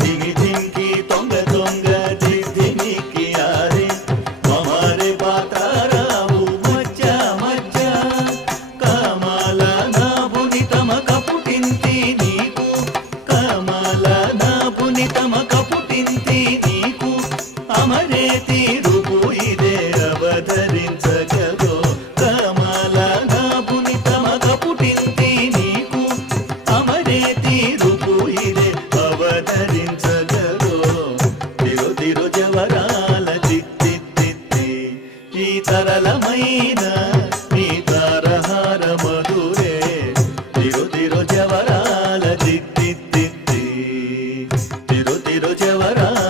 దిగి దింకి తొంగ తొంగ దినికి ఆరే మమారే పాతారావు మచ్చ మచ్చ కమల నాభుని తమ కపుటింతి నీకు కమల నాభుని తమ కపుటింతి నీకు అమరేతి రూపు ఇదే అవతరించగలో కమల నాభుని తమ కపుటింతి నీకు అమరేతి రూపు ఇదే అవతరించగలో తిరు తిరు జవరాల చిత్తి ఈ తరళమైన నీ తారహార మధురే తిరు తిరు జవరాల చిత్తి తిరు తిరు జవరాల